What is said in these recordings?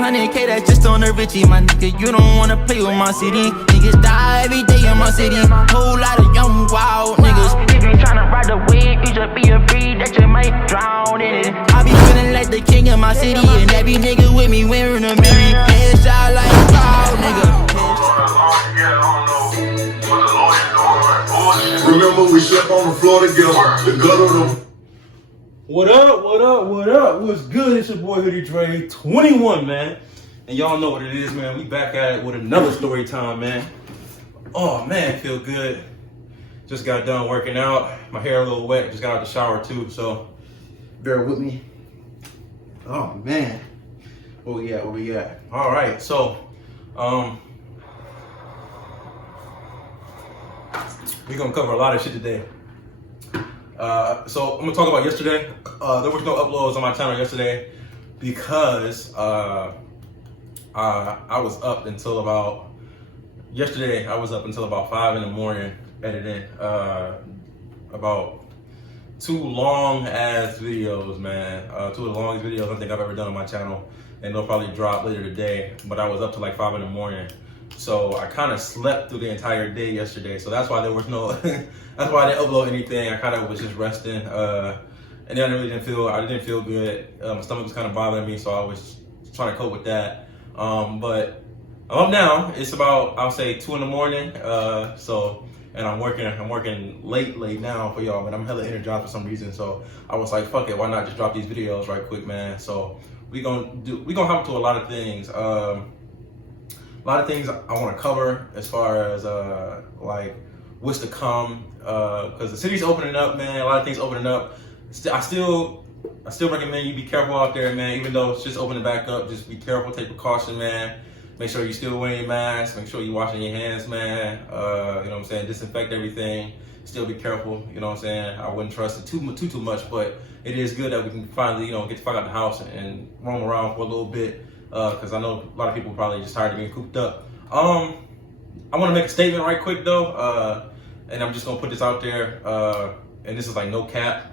500K, that's just on the Richie, my nigga. You don't wanna play with my city. Niggas die every day in my city. Whole lot of young wild niggas. If you tryna ride the wave, you should be afraid that you might drown in it. I be feeling like the king of my city, and every nigga with me wearing a mirror. Headshot like a proud nigga. Remember we slept on the floor together. The gutter. What up, what up, what up? What's good? It's your boy Hoodie Dre, 21, man. And y'all know what it is, man. We back at it with another story time, man. Oh, man, feel good. Just got done working out. My hair a little wet. Just got out the shower, too. So, bear with me. Oh, man. Where we at? Where we at? All right. So, we're going to cover a lot of shit today. So I'm gonna talk about yesterday. There was no uploads on my channel yesterday because I was up until about yesterday. I was up until about 5 in the morning editing about 2 long ass videos, man. 2 of the longest videos I think I've ever done on my channel, and they'll probably drop later today. But I was up till like 5 in the morning. So I kind of slept through the entire day yesterday. So that's why there was no, that's why I didn't upload anything. I kind of was just resting. And then I didn't feel good. My stomach was kind of bothering me. So I was trying to cope with that. But I'm up now. It's about, I'll say 2 in the morning. And I'm working late now for y'all, but I'm hella energized for some reason. So I was like, fuck it. Why not just drop these videos right quick, man? So we gonna hop to a lot of things. A lot of things I want to cover as far as like what's to come, because the city's opening up, man. A lot of things opening up. I still recommend you be careful out there, man. Even though it's just opening back up, just be careful, take precaution, man. Make sure you still wearing your mask. Make sure you're washing your hands, man. You know what I'm saying? Disinfect everything. Still be careful. You know what I'm saying? I wouldn't trust it too much, but it is good that we can finally, get the fuck out of the house and roam around for a little bit. Because I know a lot of people probably just tired of being cooped up. I want to make a statement right quick though, and I'm just gonna put this out there. And this is like no cap.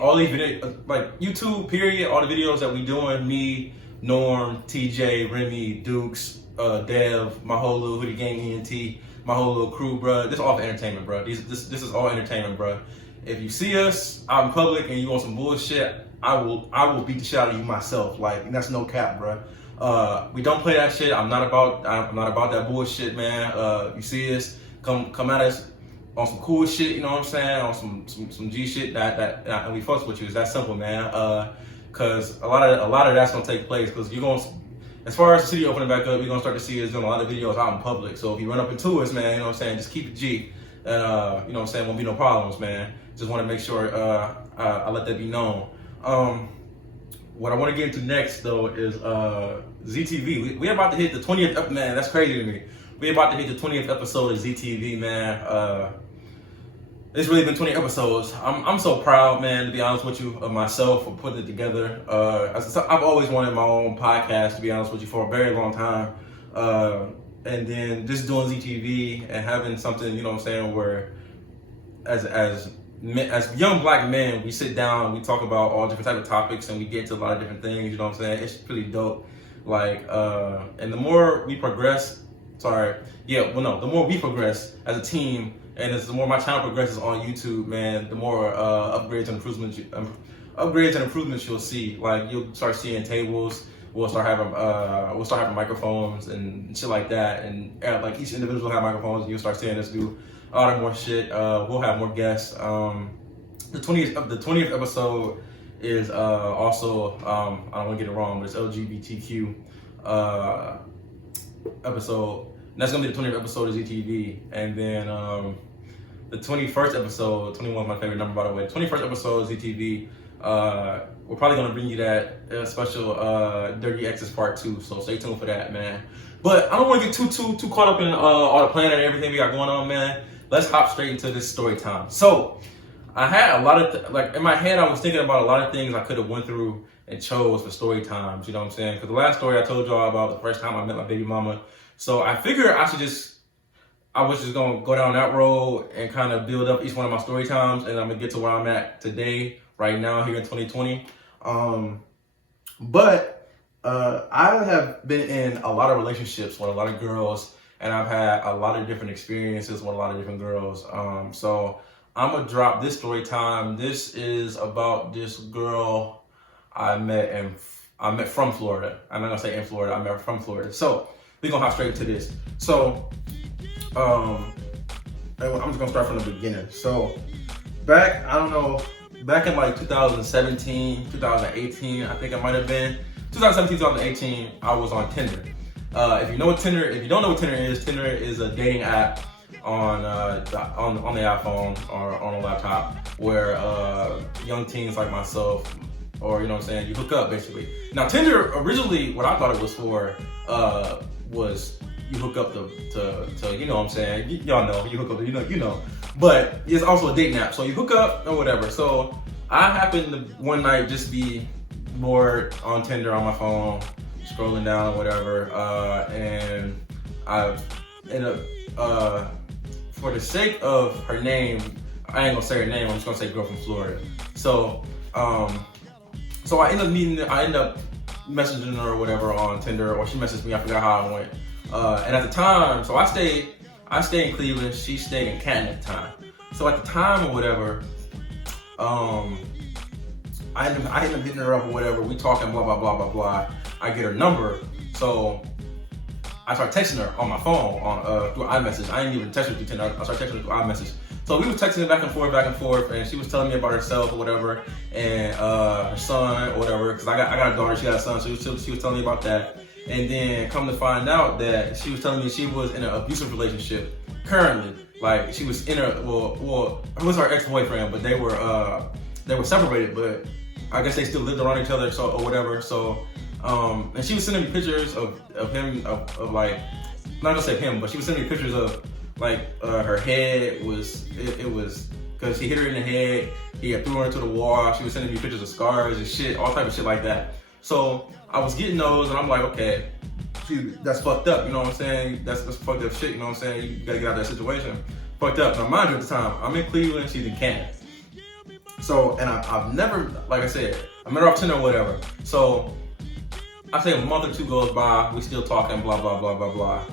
All these videos, like YouTube period, all the videos that we doing, me, Norm, TJ, Remy, Dukes, Dev, my whole little Hoodie Gang ENT, my whole little crew, bro. This is all for entertainment, bro. This is all entertainment, bro. If you see us out in public and you want some bullshit, I will beat the shit out of you myself. Like, that's no cap, bro. We don't play that shit. I'm not about that bullshit, man. You see us, come at us on some cool shit, you know what I'm saying? On some G shit that we fucks with you. It's that simple, man. Cause a lot of that's gonna take place. Cause you're gonna, as far as the city opening back up, you're gonna start to see us doing a lot of videos out in public. So if you run up into us, man, you know what I'm saying, just keep it G. And you know what I'm saying, won't be no problems, man. Just want to make sure I let that be known. What I want to get into next, though, is ZTV. We're about to hit the 20th, man, that's crazy to me. We're about to hit the 20th episode of ZTV, man. It's really been 20 episodes. I'm so proud, man, to be honest with you, of myself for putting it together. I've always wanted my own podcast, to be honest with you, for a very long time. And then just doing ZTV and having something, you know what I'm saying, where as young black men, we sit down, we talk about all different type of topics, and we get to a lot of different things, you know what I'm saying? It's pretty dope. Like, and the more we progress, the more we progress as a team, and the more my channel progresses on YouTube, man, the more upgrades and improvements you'll see. Like, you'll start seeing tables. We'll start having microphones and shit like that, and like each individual will have microphones, and you'll start seeing us do a lot more shit. We'll have more guests. The 20th episode is also I don't want to get it wrong, but it's LGBTQ episode. And that's gonna be the 20th episode of ZTV, and then the 21st episode, 21 is my favorite number, by the way. 21st episode of ZTV. We're probably gonna bring you that special Dirty Exes Part 2, so stay tuned for that, man. But I don't want to get too caught up in all the planning and everything we got going on, man. Let's hop straight into this story time. So I had a lot of in my head, I was thinking about a lot of things I could have went through and chose for story times. You know what I'm saying? Because the last story I told y'all about the first time I met my baby mama. So I figured I was just gonna go down that road and kind of build up each one of my story times, and I'm gonna get to where I'm at today, right now, here in 2020. I have been in a lot of relationships with a lot of girls, and I've had a lot of different experiences with a lot of different girls. So I'm gonna drop this story time. This is about this girl I met from Florida. I'm not gonna say in Florida. I met her from Florida. So we're gonna hop straight into this. So I'm just gonna start from the beginning. So back in like 2017, 2018, I think it might have been 2017, 2018. I was on Tinder. If you don't know what Tinder is a dating app on the iPhone or on a laptop where young teens like myself, or you know what I'm saying, you hook up basically. Now Tinder originally, what I thought it was for was you hook up to you know what I'm saying, y'all know, you hook up to, you know, but it's also a dating app, so you hook up or whatever. So I happened to one night just be bored on Tinder on my phone, scrolling down or whatever, and I ended up, for the sake of her name, I ain't gonna say her name, I'm just gonna say girl from Florida. So I ended up messaging her or whatever on Tinder, or she messaged me, I forgot how it went. And at the time, so I stayed in Cleveland, she stayed in Canton at the time. So at the time or whatever, I ended up hitting her up or whatever, we talking blah, blah, blah, blah, blah. I get her number, so I start texting her on my phone through iMessage. I didn't even text her through Tinder, I started texting her through iMessage. So we were texting back and forth, and she was telling me about herself or whatever, and her son or whatever, because I got a daughter, she got a son, so she was telling me about that. And then come to find out that she was telling me she was in an abusive relationship currently. Like she was in well, it was her ex-boyfriend, but they were separated, but I guess they still lived around each other, so or whatever. So and she was sending me pictures of him, of like, not gonna say him, but she was sending me pictures of like her head was, it was, because he hit her in the head, he had threw her into the wall, she was sending me pictures of scars and shit, all type of shit like that. So I was getting those and I'm like, okay, that's fucked up, you know what I'm saying? That's fucked up shit, you know what I'm saying? You gotta get out of that situation. Fucked up. Now mind you, at the time, I'm in Cleveland, she's in Canton. So, and I've never, like I said, I met her off Tinder or whatever. So I say a month or two goes by, we still talking, blah, blah, blah, blah, blah.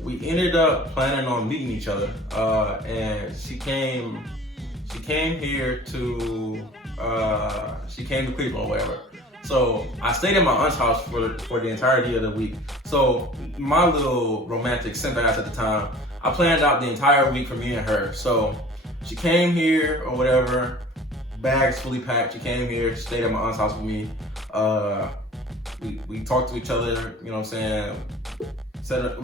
We ended up planning on meeting each other, and she came here to, she came to Cleveland or whatever. So I stayed in my aunt's house for the entirety of the week. So my little romantic simp ass at the time, I planned out the entire week for me and her. So she came here or whatever, bags fully packed. She came here, stayed at my aunt's house with me. We talked to each other, you know what I'm saying?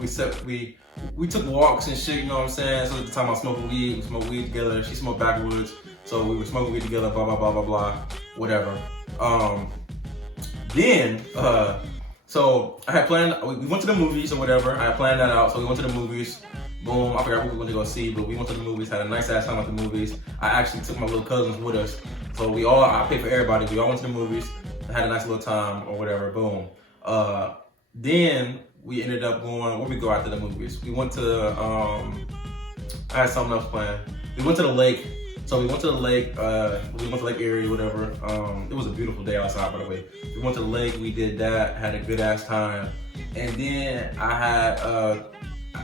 We took walks and shit, you know what I'm saying? So at the time I was smoking weed, we smoked weed together. She smoked backwoods, so we were smoking weed together, blah, blah, blah, blah, blah, whatever. Then, so I had planned, we went to the movies or whatever. I had planned that out, so we went to the movies. Boom, I forgot what we went to go see, but we went to the movies, had a nice ass time at the movies. I actually took my little cousins with us. So I paid for everybody. We all went to the movies, had a nice little time or whatever, boom. Then we ended up going, where we go after the movies? We went to, I had something else planned. We went to the lake. So we went to the lake, we went to Lake Erie, whatever. It was a beautiful day outside, by the way. We went to the lake, we did that, had a good ass time. And then I had,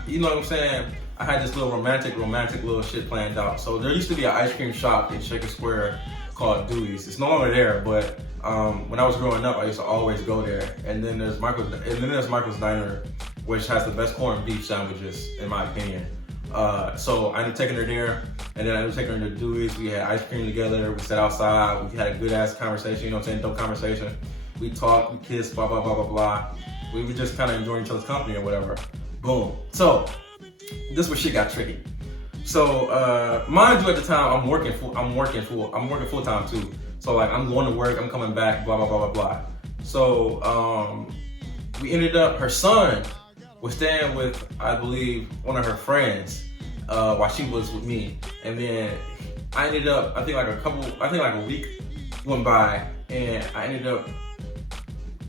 you know what I'm saying? I had this little romantic little shit planned out. So there used to be an ice cream shop in Shaker Square called Dewey's. It's no longer there, but when I was growing up, I used to always go there. And then there's Michael's Diner, which has the best corned beef sandwiches, in my opinion. So I ended up taking her there, and then I ended up taking her to Dewey's. We had ice cream together, we sat outside, we had a good ass conversation, you know what I'm saying, dope conversation. We talked, we kissed, blah, blah, blah, blah, blah. We were just kind of enjoying each other's company or whatever. Boom. So, this where shit got tricky. So, mind you, at the time, I'm working full time too. So like, I'm going to work, I'm coming back, blah, blah, blah, blah, blah. So, we ended up, her son was staying with, I believe, one of her friends while she was with me. And then I ended up, I think like a week went by, and I ended up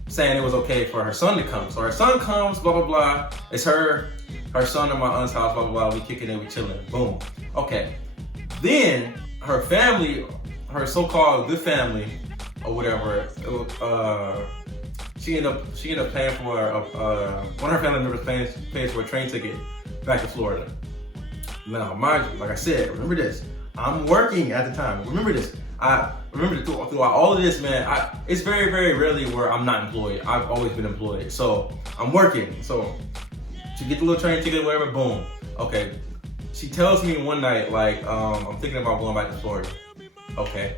saying it was okay for her son to come. So her son comes, blah, blah, blah. It's her son at my aunt's house, blah, blah, blah. We kicking it, we chilling, boom. Okay. Then her family, her so-called good family or whatever, she ended up paying for one of her family members pays for a train ticket back to Florida. Now, mind you, like I said, remember this. I'm working at the time. Remember this. I remember throughout all of this, man. It's very, very rarely where I'm not employed. I've always been employed, so I'm working. So she get the little train ticket, whatever. Boom. Okay. She tells me one night, like, I'm thinking about going back to Florida. Okay.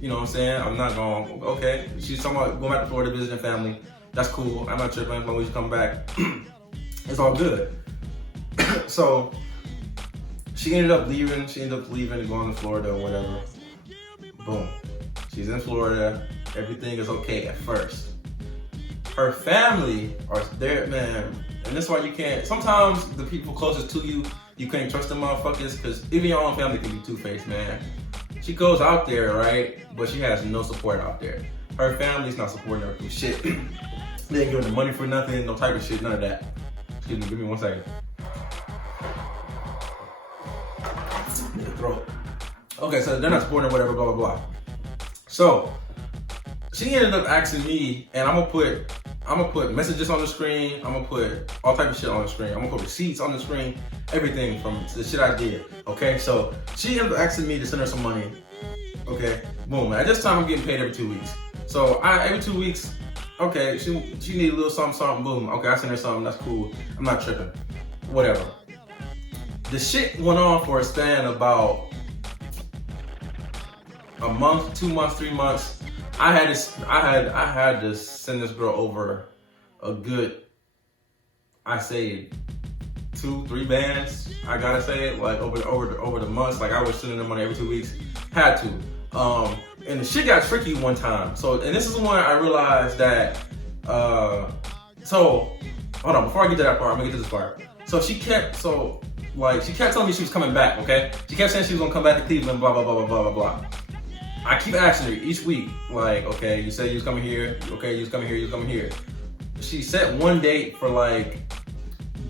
You know what I'm saying? I'm not going. Okay. She's talking about going back to Florida, visiting family. That's cool. I'm not tripping. As long as you come back, it's all good. So she ended up leaving. She ended up leaving and going to Florida or whatever. Boom. She's in Florida. Everything is okay at first. Her family are there, man. And that's why you can't. Sometimes the people closest to you, you can't trust them motherfuckers, because even your own family can be two-faced, man. She goes out there, right? But she has no support out there. Her family's not supporting her through shit. They ain't giving her money for nothing, no type of shit, none of that. Excuse me, give me 1 second. Throat. Okay, so they're not supporting her, whatever, blah, blah, blah. So she ended up asking me, and I'm gonna put messages on the screen. I'm gonna put all type of shit on the screen. I'm gonna put receipts on the screen. Everything from the shit I did. Okay, so she ended up asking me to send her some money. Okay, boom. At this time, I'm getting paid every 2 weeks. So every 2 weeks, okay, she needed a little something, boom. Okay, I sent her something. That's cool. I'm not tripping. Whatever. The shit went on for a span about a month, 2 months, 3 months. I had to send this girl over a good, I say 2-3 bands. I gotta say it, like over the months. Like I was sending them money every 2 weeks. Had to. And the shit got tricky one time. So, and this is when I realized that. So, hold on. Before I get to that part, I'm gonna get to this part. So she kept telling me she was coming back. Okay. She kept saying she was gonna come back to Cleveland. Blah blah blah blah blah blah blah. I keep asking her each week, like, okay, you said you was coming here. Okay, you was coming here. You was coming here. She set one date for like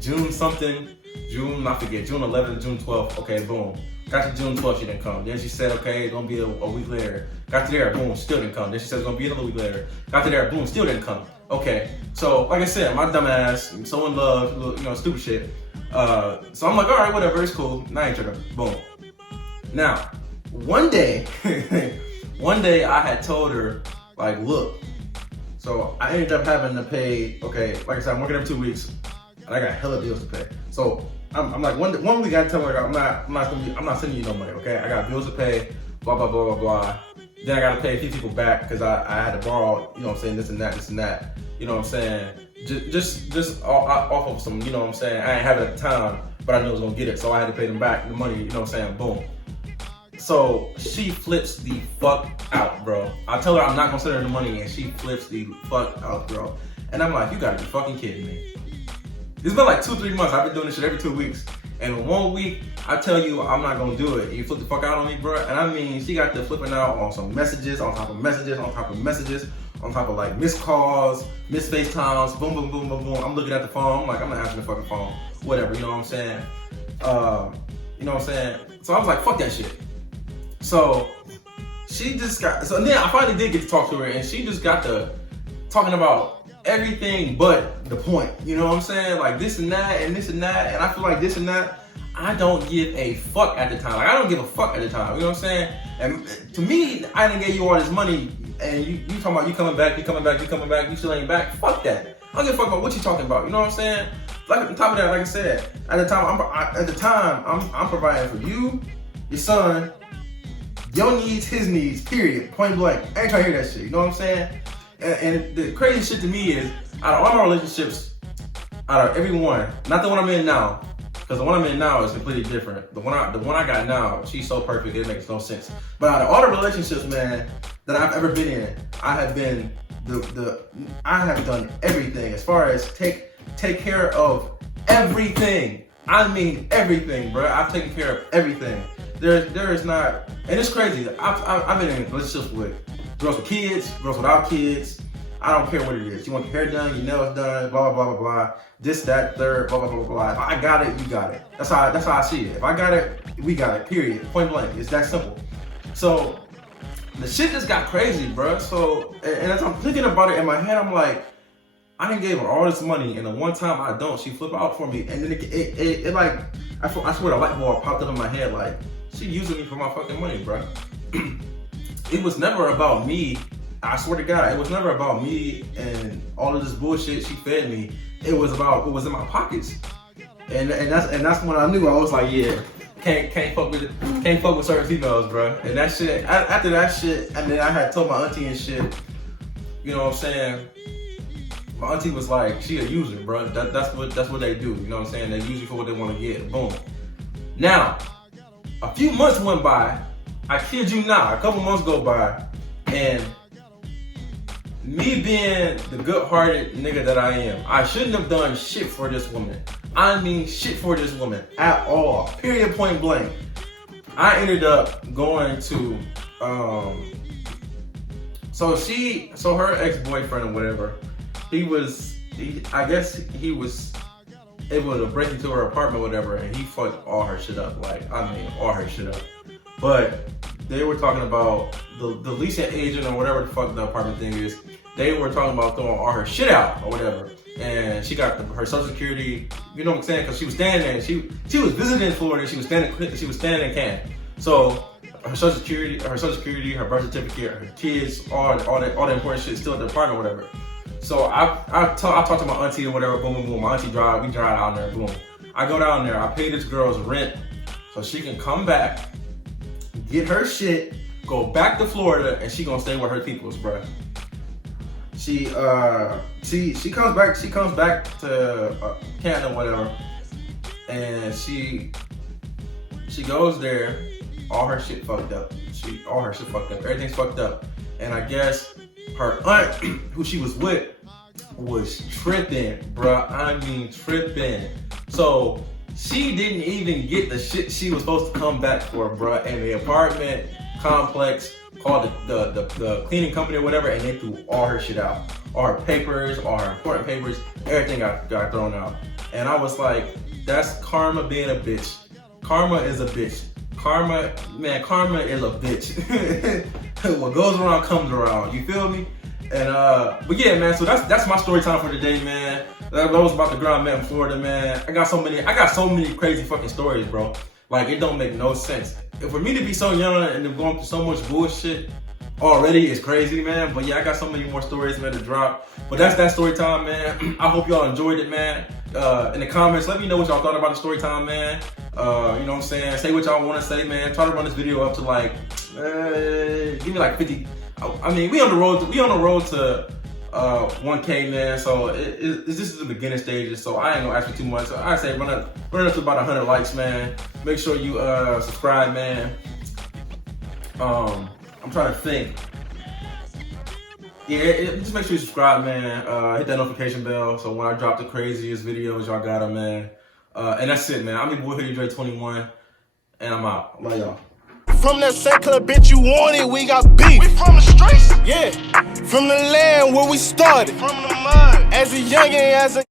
June something. June 11th, June 12th. Okay, boom. Got to June 12th, she didn't come. Then she said, okay, it's gonna be a week later. Got to there, boom, still didn't come. Then she said it's gonna be another week later. Got to there, boom, still didn't come. Okay, so like I said, my dumb ass, so in love, you know, stupid shit. So I'm like, all right, whatever, it's cool. Now I ain't tripping. Boom. Now, one day I had told her, like, look. So I ended up having to pay. Okay, like I said, I'm working every 2 weeks, and I got hella bills to pay. So I'm like, one week I tell her, I'm not sending you no money. Okay, I got bills to pay. Blah blah blah blah blah. Then I gotta pay a few people back because I had to borrow. You know what I'm saying? This and that. You know what I'm saying? Just off of some. You know what I'm saying? I ain't have it at the time, but I knew I was gonna get it, so I had to pay them back the money. You know what I'm saying? Boom. So she flips the fuck out, bro. I tell her I'm not gonna send her the money, and she flips the fuck out, bro. And I'm like, you gotta be fucking kidding me. It's been like 2-3 months. I've been doing this shit every 2 weeks. And 1 week, I tell you I'm not gonna do it. You flip the fuck out on me, bro. And I mean, she got to flipping out on some messages, on top of messages, on top of messages, on top of like missed calls, missed FaceTimes, boom, boom, boom, boom, boom. I'm looking at the phone. I'm like, I'm not answering the fucking phone. Whatever, you know what I'm saying? You know what I'm saying? So I was like, fuck that shit. So she just got, so then I finally did get to talk to her, and she just got to talking about everything but the point. You know what I'm saying? Like this and that and this and that. And I feel like this and that, I don't give a fuck at the time. Like I don't give a fuck at the time. You know what I'm saying? And to me, I didn't give you all this money, and you talking about you coming back, you still ain't back. Fuck that. I don't give a fuck about what you talking about. You know what I'm saying? Like on top of that, like I said, at the time, I'm providing for you, your son, your needs, his needs, period, point blank. I ain't trying to hear that shit, you know what I'm saying? And the crazy shit to me is, out of all my relationships, out of every one, not the one I'm in now, because the one I'm in now is completely different. The one I got now, she's so perfect, it makes no sense. But out of all the relationships, man, that I've ever been in, I have been I have done everything as far as take care of everything. I mean everything, bro. I've taken care of everything. There is not, and it's crazy. I've been in relationships with girls with kids, girls without kids. I don't care what it is. You want your hair done, your nails done, blah, blah, blah, blah, blah. This, that, third, blah, blah, blah, blah. If I got it, you got it. That's how I see it. If I got it, we got it, period. Point blank. It's that simple. So the shit just got crazy, bro. So, and as I'm thinking about it in my head, I'm like, I done gave her all this money, and the one time I don't, she flip out for me, and then it like, I swear the light bulb popped up in my head, like, she using me for my fucking money, bro. It was never about me. I swear to God, it was never about me and all of this bullshit she fed me. It was about what was in my pockets, and that's when I knew. I was like, yeah, can't fuck with certain females, bro. And that shit, after that shit, and then I had told my auntie and shit. You know what I'm saying? My auntie was like, she a user, bro. That's what they do. You know what I'm saying? They use you for what they want to get. Boom. Now, a few months went by. I kid you not. A couple months go by, and me being the good-hearted nigga that I am, I shouldn't have done shit for this woman. I mean shit for this woman at all. Period, point blank. I ended up going to, so her ex-boyfriend or whatever, I guess he was able to break into her apartment or whatever, and he fucked all her shit up. Like, I mean, all her shit up. But they were talking about the leasing agent or whatever the fuck the apartment thing is. They were talking about throwing all her shit out or whatever. And she got her social security, you know what I'm saying? Because she was standing there. She was visiting Florida. She was standing in Canton. So her social security, her birth certificate, her kids, all the important shit still at the apartment or whatever. So I talked to my auntie or whatever. Boom, boom, boom. My auntie we drive down there. Boom. I go down there. I pay this girl's rent so she can come back, get her shit, go back to Florida, and she gonna stay with her peoples, bruh. She comes back to Canada, whatever, and she goes there. All her shit fucked up. Everything's fucked up, and I guess her aunt, who she was with, was tripping, bruh. I mean tripping. So she didn't even get the shit she was supposed to come back for, bruh. And the apartment complex called the cleaning company or whatever, and they threw all her shit out. All her papers, all her important papers, everything got thrown out. And I was like, that's karma being a bitch. Karma is a bitch. Karma is a bitch. What goes around comes around. You feel me? And but yeah, man. So that's my story time for today, man. That was about the girl I met in Florida, man. I got so many crazy fucking stories, bro. Like, it don't make no sense. And for me to be so young and to going through so much bullshit already is crazy, man. But yeah, I got so many more stories, man, to drop. But that's that story time, man. I hope y'all enjoyed it, man. In the comments, let me know what y'all thought about the story time, man. You know what I'm saying? Say what y'all want to say, man. Try to run this video up to like, give me like 50. I mean, we on the road to 1K, man. So this is the beginning stages. So I ain't gonna ask you too much. So I say run up to about 100 likes, man. Make sure you subscribe, man. I'm trying to think. Yeah, just make sure you subscribe, man. Hit that notification bell so when I drop the craziest videos, y'all got them, man. And that's it, man. I'm your boy Hoodie 21, and I'm out. Love y'all. From that St. Clair, bitch, you want it, we got beef. We from the streets? Yeah. From the land where we started. From the mud. As a youngin', as a